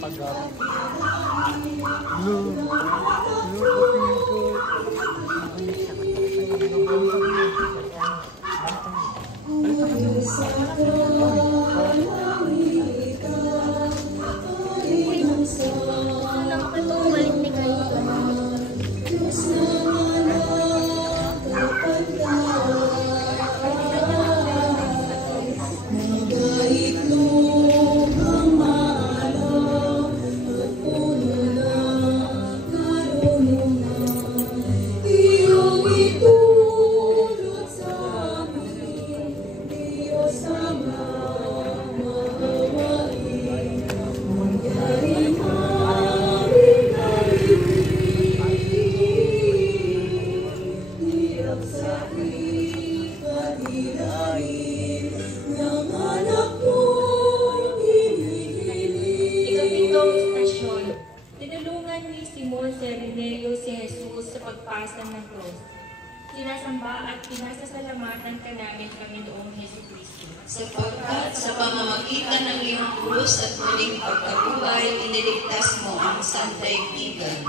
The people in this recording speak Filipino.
pag-up. Tinulungan ni Simon Serenelio si Jesus sa pagpasa ng cross. Sinasamba at pinasasalamatan ka namin, Panginoong Jesucristo. Sapagkat sa pamamagitan ng iyong krus at muling pagkabuhay, iniligtas mo ang sandaigdigan.